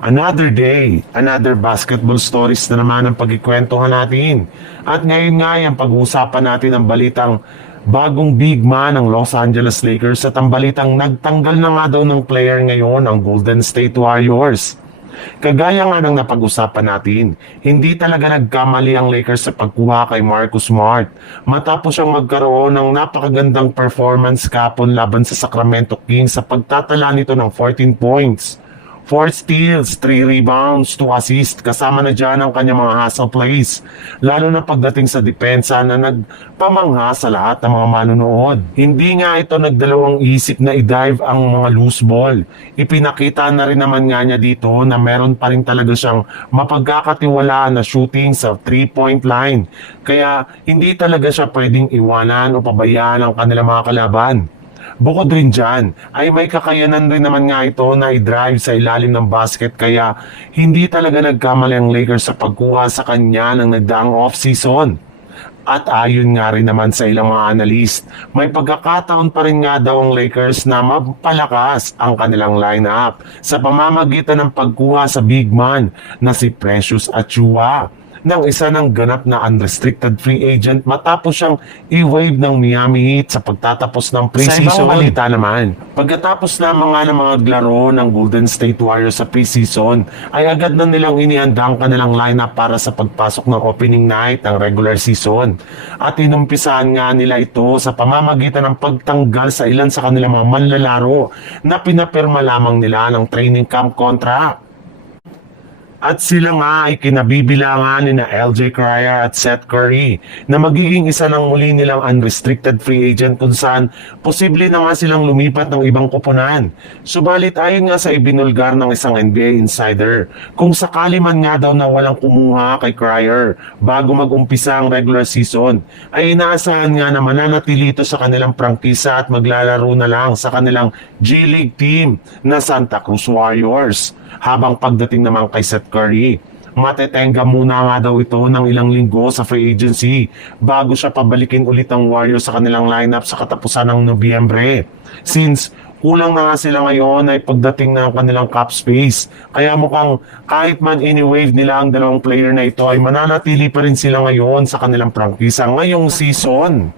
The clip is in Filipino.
Another day, another basketball stories na naman ang pagkikwentuhan natin. At ngayon nga yung pag-uusapan natin ang balitang bagong big man ng Los Angeles Lakers at ang balitang nagtanggal na nga daw ng player ngayon ang Golden State Warriors. Kagaya nga ng napag-usapan natin, hindi talaga nagkamali ang Lakers sa pagkuha kay Marcus Smart matapos siyang magkaroon ng napakagandang performance kapon laban sa Sacramento Kings sa pagtatala nito ng 14 points. 4 steals, 3 rebounds, 2 assists, kasama na dyan ang kanyang mga hustle plays. Lalo na pagdating sa depensa na nagpamangha sa lahat ng mga manunood. Hindi nga ito nagdalawang isip na i-dive ang mga loose ball. Ipinakita na rin naman nga niya dito na meron pa rin talaga siyang mapagkakatiwalaan na shooting sa 3-point line. Kaya hindi talaga siya pwedeng iwanan o pabayaan ang kanilang mga kalaban. Bukod rin dyan, ay may kakayanan rin naman nga ito na i-drive sa ilalim ng basket kaya hindi talaga nagkamali ang Lakers sa pagkuha sa kanya ng nagdaang off-season. At ayon nga rin naman sa ilang mga analyst, may pagkakataon pa rin nga daw ang Lakers na mapalakas ang kanilang lineup sa pamamagitan ng pagkuha sa big man na si Precious Achiuwa ng isa ng ganap na unrestricted free agent matapos siyang i-waive ng Miami Heat sa pagtatapos ng preseason. Sa ibang balita naman, pagkatapos lamang nga ng mga laro ng Golden State Warriors sa preseason, ay agad na nilang inihanda ang kanilang lineup para sa pagpasok ng opening night ng regular season. At inumpisahan nga nila ito sa pamamagitan ng pagtanggal sa ilan sa kanilang mga manlalaro na pinapirma lamang nila ng training camp contract. At sila nga ay kinabibilangan ni na LJ Cryer at Seth Curry na magiging isa ng muli nilang unrestricted free agent kung saan posible na nga silang lumipat ng ibang koponan. Subalit ayon nga sa ibinulgar ng isang NBA insider, kung sakali man nga daw na walang kumuha kay Cryer bago mag-umpisa ang regular season, ay inaasahan nga na mananatili ito sa kanilang prangkisa at maglalaro na lang sa kanilang G-League team na Santa Cruz Warriors. Habang pagdating naman kay Seth Curry, matetenga muna nga daw ito ng ilang linggo sa free agency bago siya pabalikin ulit ang Warriors sa kanilang lineup sa katapusan ng Nobyembre. Since kulang na nga sila ngayon ay pagdating ng kanilang cap space. Kaya mukhang kahit man ini-waive nila ang dalawang player na ito ay mananatili pa rin sila ngayon sa kanilang prangkisa ngayong season.